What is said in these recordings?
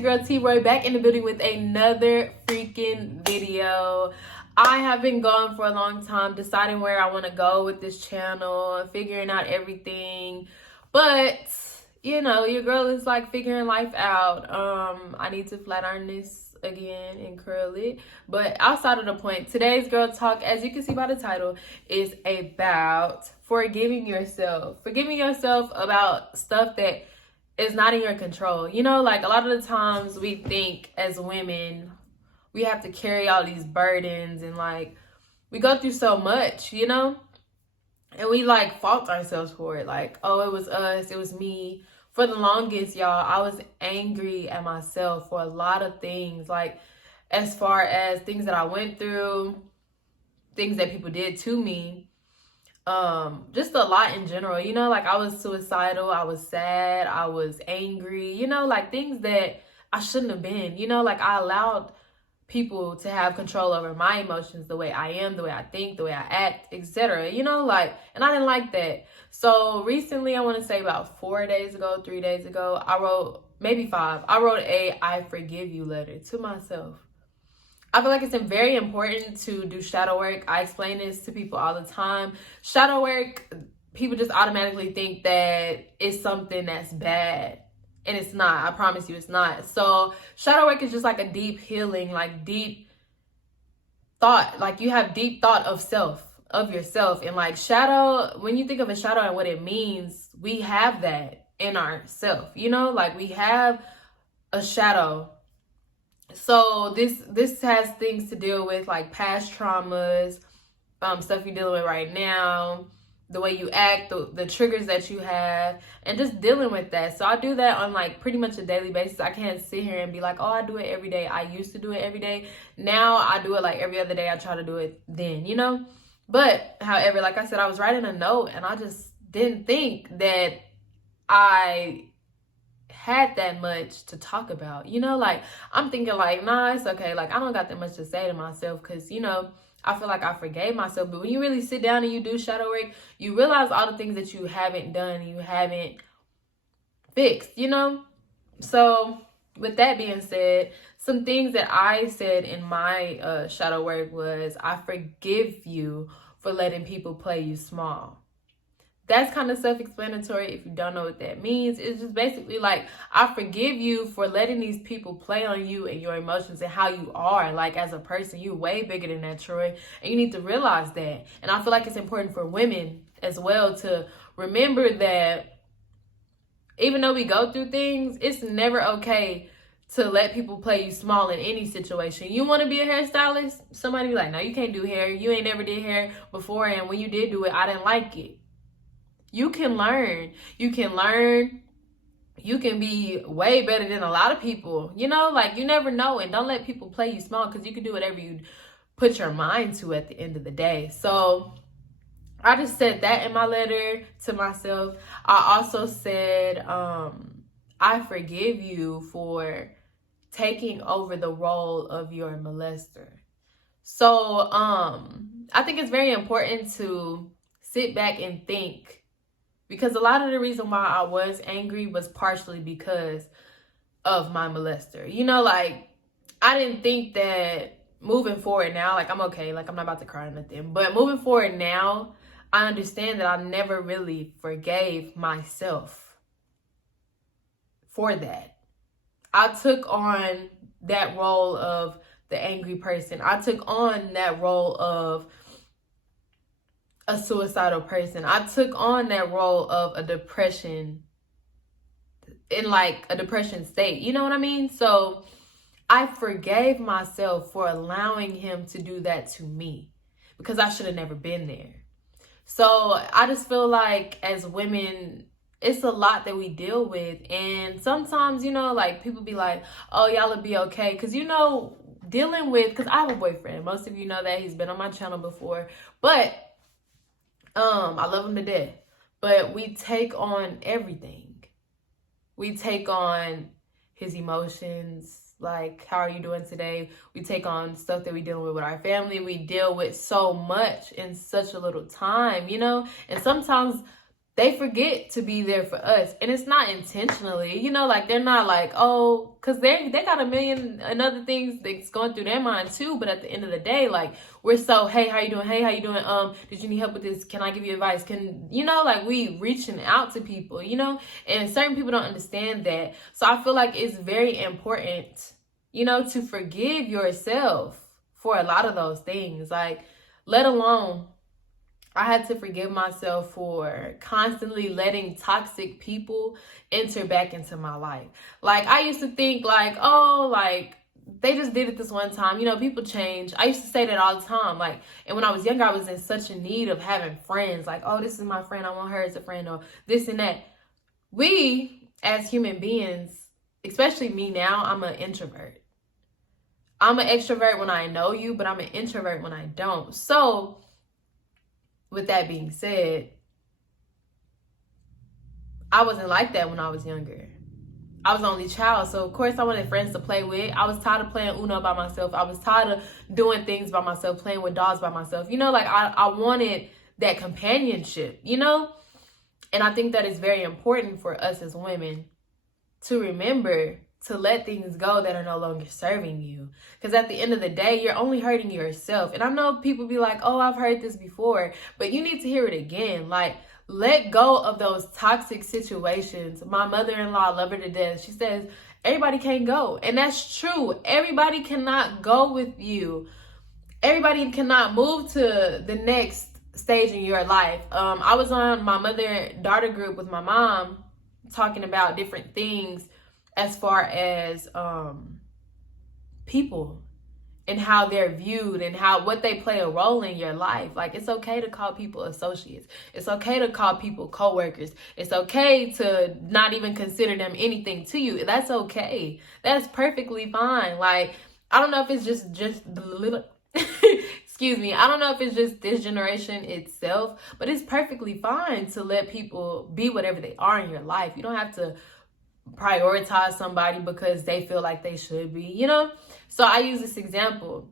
your girl T-Roy back in the building with another freaking video. I have been gone for a long time, deciding where I want to go with this channel, figuring out everything. But, you know, your girl is like figuring life out. I need to flat iron this again and curl it. But outside of the point, today's girl talk, as you can see by the title, is about forgiving yourself. Forgiving yourself about stuff that is not in your control. You know, like a lot of the times we think as women, we have to carry all these burdens and like we go through so much, you know, and we like fault ourselves for it. Like, oh, it was us, it was me. For the longest, y'all, I was angry at myself for a lot of things, like as far as things that I went through, things that people did to me, just a lot in general, you know, like I was suicidal, I was sad, I was angry, you know, like things that I shouldn't have been, you know, like I allowed people to have control over my emotions, the way I am, the way I think, the way I act, etc. You know, like, and I didn't like that. So recently, I want to say about 3 days ago, I wrote, maybe 5, I wrote a I forgive you letter to myself. I feel like it's very important to do shadow work. I explain this to people all the time. Shadow work, people just automatically think that it's something that's bad. And it's not. I promise you it's not. So shadow work is just like a deep healing, like deep thought. Like you have deep thought of self, of yourself. And like shadow, when you think of a shadow and what it means, we have that in ourself. You know, like we have a shadow. So this has things to deal with like past traumas, stuff you're dealing with right now, the way you act, the triggers that you have, and just dealing with that. So I do that on like pretty much a daily basis. I can't sit here and be like, oh, I do it every day. I used to do it every day. Now I do it like every other day. I try to do it then, you know? But however, like I said, I was writing a note and I just didn't think that I had that much to talk about, you know? Like I'm thinking like, nah, it's okay. Like I don't got that much to say to myself because, you know, I feel like I forgave myself. But when you really sit down and you do shadow work, you realize all the things that you haven't done, you haven't fixed, you know? So with that being said, some things that I said in my shadow work was, I forgive you for letting people play you small. That's kind of self-explanatory if you don't know what that means. It's just basically like, I forgive you for letting these people play on you and your emotions and how you are. Like as a person, you're way bigger than that, Troy. And you need to realize that. And I feel like it's important for women as well to remember that even though we go through things, it's never okay to let people play you small in any situation. You want to be a hairstylist? Somebody be like, no, you can't do hair. You ain't never did hair before. And when you did do it, I didn't like it. You can learn. You can learn. You can be way better than a lot of people. You know, like you never know. And don't let people play you small because you can do whatever you put your mind to at the end of the day. So I just said that in my letter to myself. I also said, I forgive you for taking over the role of your molester. So I think it's very important to sit back and think, because a lot of the reason why I was angry was partially because of my molester. You know, like, I didn't think that moving forward now, like, I'm okay. Like, I'm not about to cry or nothing. But moving forward now, I understand that I never really forgave myself for that. I took on that role of the angry person. I took on that role of a suicidal person. I took on that role of a depression, in like a depression state. You know what I mean? So I forgave myself for allowing him to do that to me because I should have never been there. So I just feel like as women, it's a lot that we deal with. And sometimes, you know, like people be like, oh, y'all will be okay. Because, you know, dealing with, because I have a boyfriend. Most of you know that. He's been on my channel before. But I love him to death, but we take on everything. We take on his emotions, like, how are you doing today? We take on stuff that we deal with our family. We deal with so much in such a little time, you know? And sometimes they forget to be there for us. And it's not intentionally, you know, like they're not like, oh, because they got a million and other things that's going through their mind too. But at the end of the day, like, we're so, hey, how you doing? Hey, how you doing? Did you need help with this? Can I give you advice? Can, you know, like, we reaching out to people, you know, and certain people don't understand that. So I feel like it's very important, you know, to forgive yourself for a lot of those things. Like, let alone, I had to forgive myself for constantly letting toxic people enter back into my life. Like, I used to think like, oh, like, they just did it this one time. You know, people change. I used to say that all the time. Like, and when I was younger, I was in such a need of having friends. Like, oh, this is my friend. I want her as a friend, or this and that. We, as human beings, especially me now, I'm an introvert. I'm an extrovert when I know you, but I'm an introvert when I don't. So, with that being said, I wasn't like that when I was younger. I was the only child, so of course I wanted friends to play with. I was tired of playing Uno by myself. I was tired of doing things by myself, playing with dolls by myself. You know, like, I wanted that companionship, you know? And I think that it's very important for us as women to remember to let things go that are no longer serving you. Because at the end of the day, you're only hurting yourself. And I know people be like, oh, I've heard this before, but you need to hear it again. Like, let go of those toxic situations. My mother-in-law, I love her to death. She says, everybody can't go. And that's true. Everybody cannot go with you. Everybody cannot move to the next stage in your life. I was on my mother-daughter group with my mom talking about different things as far as people and how they're viewed and what they play a role in your life. Like, it's okay to call people associates. It's okay to call people coworkers. It's okay to not even consider them anything to you. That's okay. That's perfectly fine. Like, I don't know if it's just the little excuse me. I don't know if it's just this generation itself, but it's perfectly fine to let people be whatever they are in your life. You don't have to prioritize somebody because they feel like they should be, you know? So I use this example.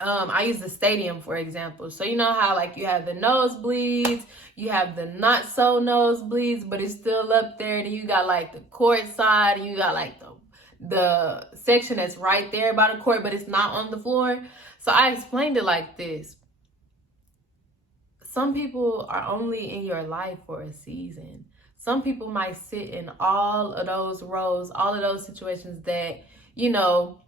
I use the stadium, for example. So you know how, like, you have the nosebleeds, you have the not so nosebleeds, but it's still up there. Then you got like the court side, and you got like the section that's right there by the court, but it's not on the floor. So I explained it like this. Some people are only in your life for a season. Some people might sit in all of those roles, all of those situations that, you know,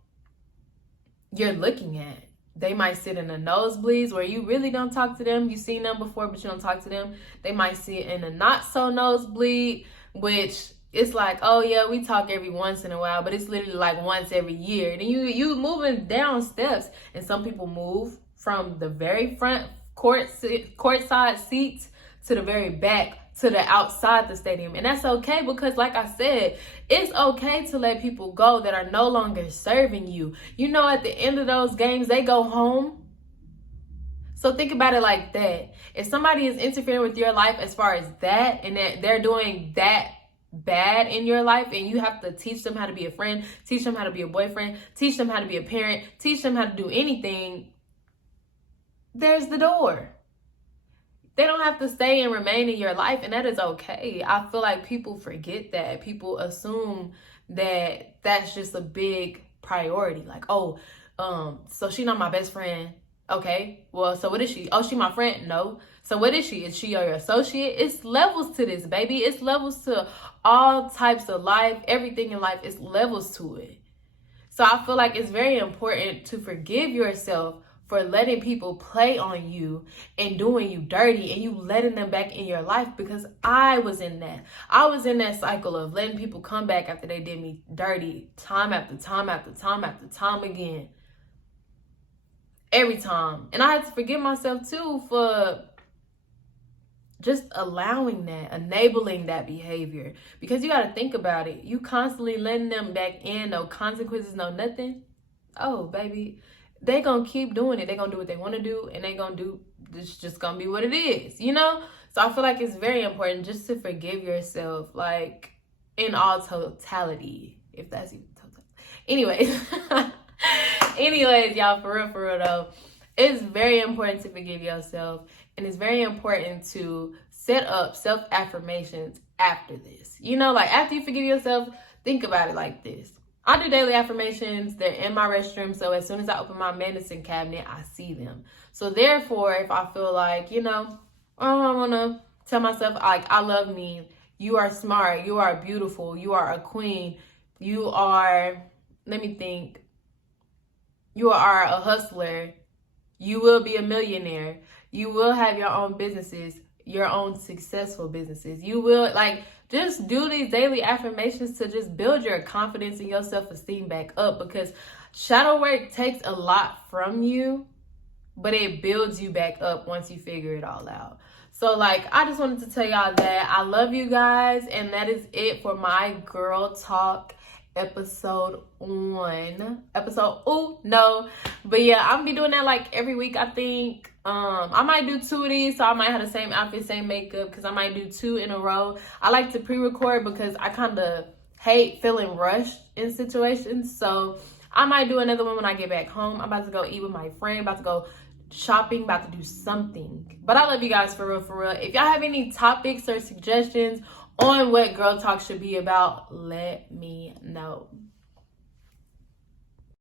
you're looking at. They might sit in the nosebleeds where you really don't talk to them. You've seen them before, but you don't talk to them. They might sit in a not so nosebleed, which it's like, oh yeah, we talk every once in a while, but it's literally like once every year. Then you moving down steps, and some people move from the very front courtside seats to the very back, to the outside the stadium. And that's okay, because like I said, it's okay to let people go that are no longer serving you. You know, at the end of those games, they go home. So think about it like that. If somebody is interfering with your life as far as that, and that they're doing that bad in your life, and you have to teach them how to be a friend, teach them how to be a boyfriend, teach them how to be a parent, teach them how to do anything, there's the door. They don't have to stay and remain in your life, and that is okay. I feel like people forget that. People assume that that's just a big priority. Like, oh, so she's not my best friend. Okay, well, so what is she? Oh, she my friend? No. So what is she? Is she your associate? It's levels to this, baby. It's levels to all types of life. Everything in life is levels to it. So I feel like it's very important to forgive yourself for letting people play on you and doing you dirty, and you letting them back in your life, because I was in that. I was in that cycle of letting people come back after they did me dirty time after time after time after time again. Every time. And I had to forgive myself too for just allowing that, enabling that behavior. Because you got to think about it. You constantly letting them back in, no consequences, no nothing. Oh, baby, they gonna keep doing it. They gonna do what they want to do, and they gonna do, it's just gonna be what it is, you know? So I feel like it's very important just to forgive yourself, like, in all totality, if that's even total. Anyways, y'all, for real though, it's very important to forgive yourself, and it's very important to set up self-affirmations after this. You know, like after you forgive yourself, think about it like this. I do daily affirmations. They're in my restroom, so as soon as I open my medicine cabinet, I see them. So therefore, if I feel like, you know, I want to tell myself, like, I love me, you are smart, you are beautiful, you are a queen, you are, let me think, you are a hustler, you will be a millionaire, you will have your own businesses, your own successful businesses. You will, like, just do these daily affirmations to just build your confidence and your self-esteem back up, because shadow work takes a lot from you, but it builds you back up once you figure it all out. So, like, I just wanted to tell y'all that I love you guys, and that is it for my girl talk episode 1. No. But yeah, I'm gonna be doing that like every week, I think. I might do 2 of these, so I might have the same outfit, same makeup, because I might do 2 in a row. I like to pre-record because I kind of hate feeling rushed in situations. So I might do another one when I get back home. I'm about to go eat with my friend, about to go shopping, about to do something. But I love you guys, for real, for real. If y'all have any topics or suggestions on what girl talk should be about, let me know.